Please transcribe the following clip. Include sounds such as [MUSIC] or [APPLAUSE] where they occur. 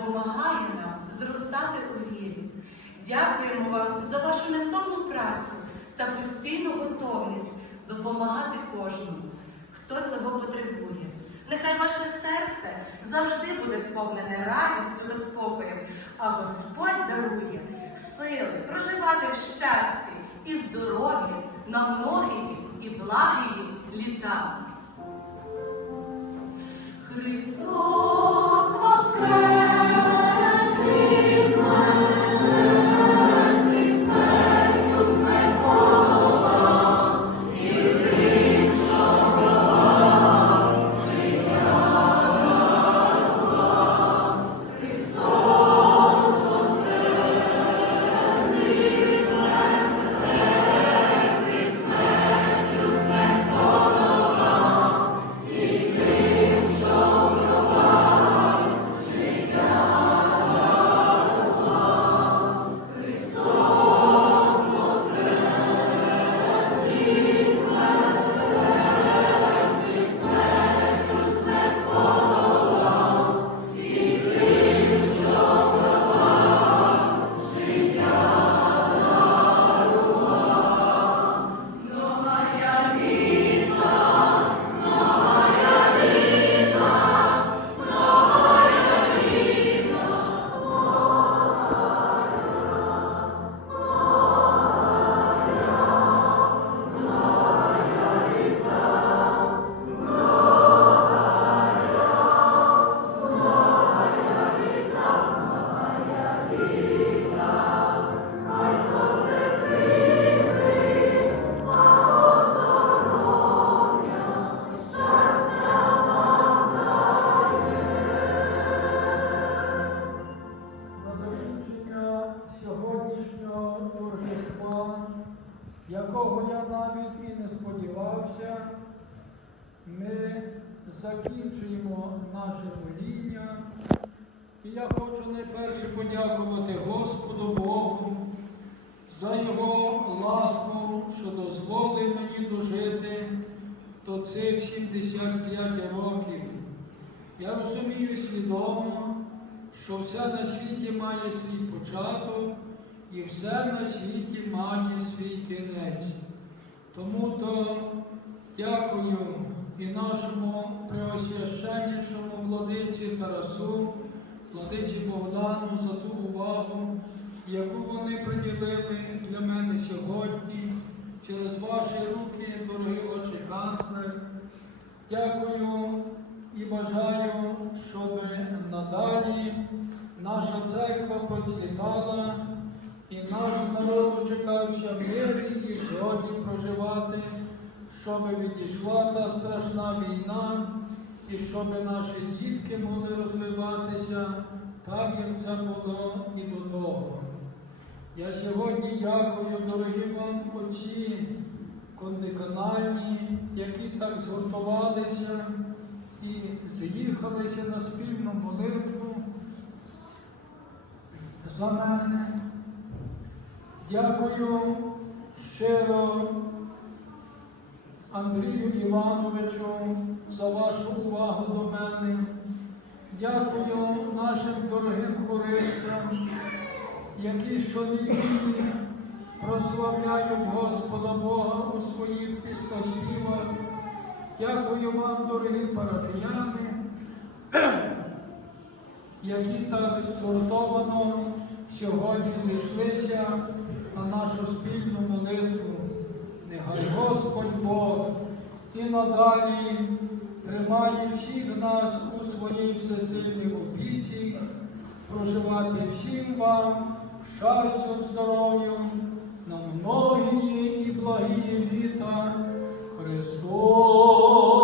допомагає нам зростати у вірі. Дякуємо вам за вашу невтомну працю та постійну готовність допомагати кожному, хто цього потребує. Нехай ваше серце завжди буде сповнене радістю та спокоєм, а Господь дарує сили проживати в щасті і здоров'ї на многії і благії літа. Христос якого я навіть і не сподівався, ми закінчуємо наше моління. І я хочу найперше подякувати Господу Богу за Його ласку, що дозволив мені дожити до цих 75 років. Я розумію свідомо, що все на світі має свій початок і все на світі має свій кінець. Тому то дякую і нашому преосвященнішому владиці Тарасу, владиці Богдану за ту увагу, яку вони приділили для мене сьогодні через ваші руки, дорогий отче канцлер. Дякую і бажаю, щоб надалі наша церква процвітала і наш народ дочекався мирі і згоді проживати, щоб відійшла та страшна війна, і щоб наші дітки могли розвиватися так, як це було і до того. Я сьогодні дякую, дорогі вам отці кондикональні, які так згуртувалися і з'їхалися на спільну молитву за мене. Дякую щиро Андрію Івановичу за вашу увагу до мене. Дякую нашим дорогим хористам, які щонеділі прославляють Господа Бога у своїх піскоспівах. Дякую вам, дорогі парафіяни, [CLEARS THROAT] які так згуртовано сьогодні зійшлися на нашу спільну молитву. Нехай Господь Бог і надалі тримає всіх нас у своїй всесильній опіці, проживати всім вам щастю, здоров'ю на многії і благі літа Христос.